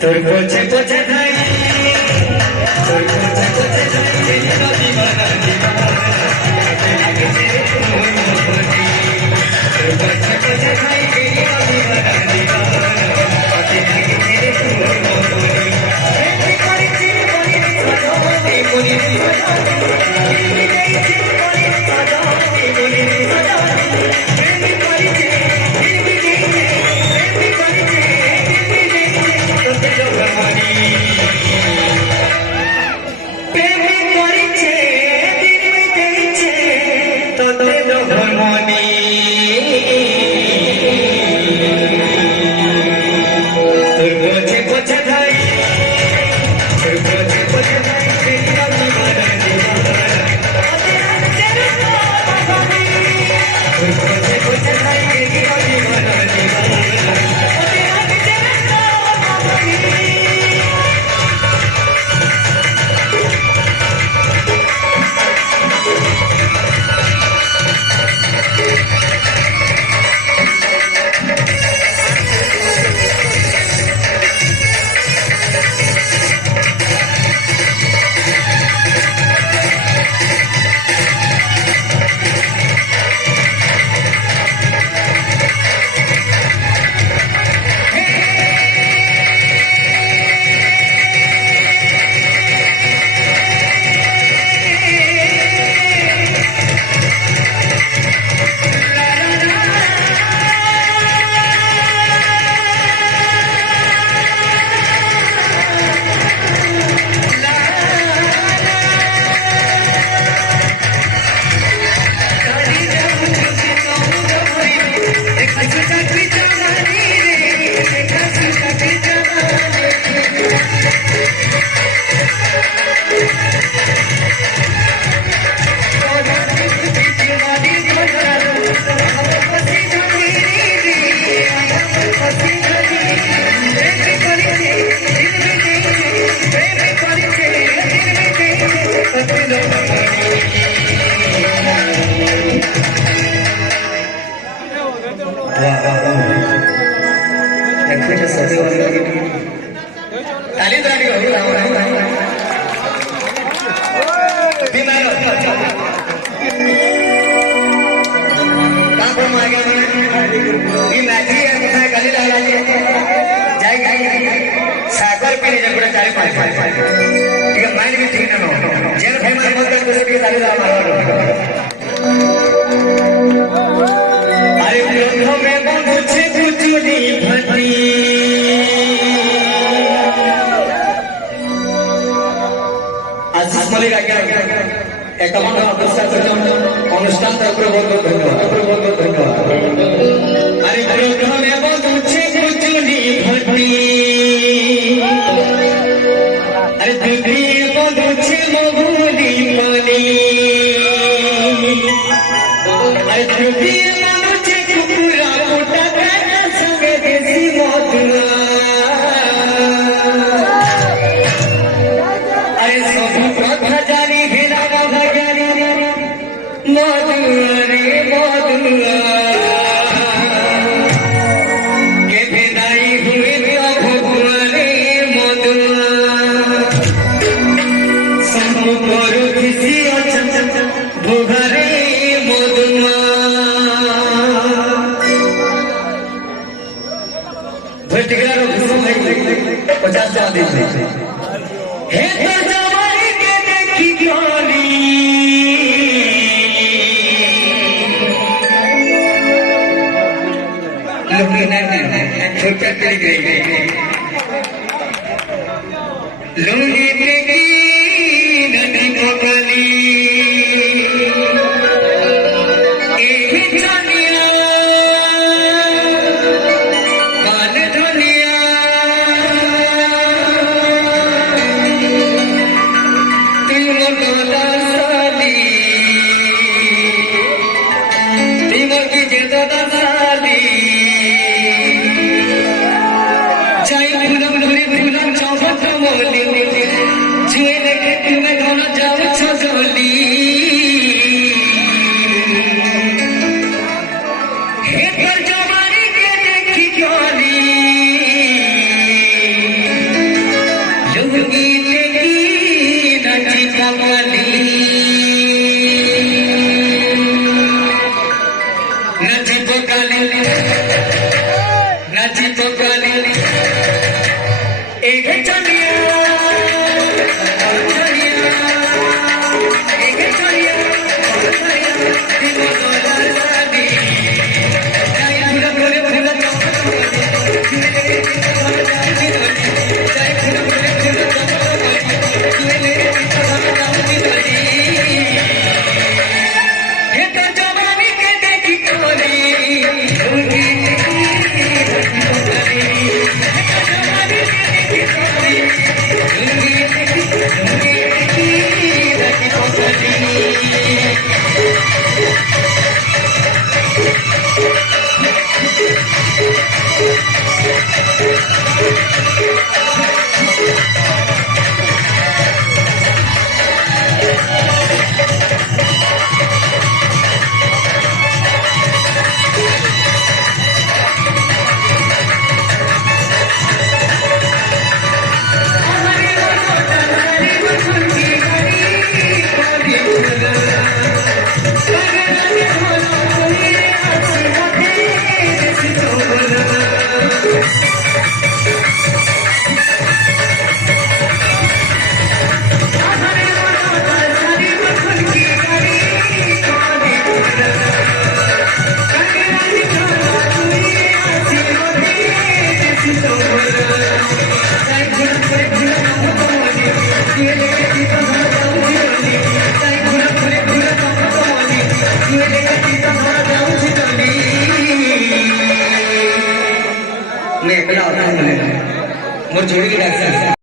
তোর পছে পছে থাই তোর পছে পছে থাই দিবানা দিবানা তোর পছে পছে থাই দিবানা দিবানা পছে লাগে তেরে ফুল মোহনী প্রেম করেছি বলি সাজাতে বলি সাজাতে প্রেম করেছি বলি সাজাতে বলি সাজাতে প্রেম করেছি দিল দিল প্রেম করেছি सागर पे नहीं जब चारे पाँच ठीक है माइंड भी ठीक ना हो जेल फेमस मत कर दूसरे के सारे दाम अरे ग्रंथों में बहुत से कुछ नहीं भटी आशीष मलिक आज्ञा एक अनुष्ठान बहुत धन्यवाद अरे ग्रंथों में बहुत से कुछ नहीं भटी अरे तुझे मुझे मगुली पानी अरे तुझे मुझे कुकुरा मोटा करना संगे देसी मधुआ अरे सब कथा जानी हिरा भगनी मधुआ रे मधुआ लुंगी देखी नदी पकली एक जानिया कान धनिया तुम गोदा साली तुम की जेदा साली चाय फूलम धरे फूलम चावत मोली जुए मैं एकला होता हूँ मोर जोड़ी की डाक्टर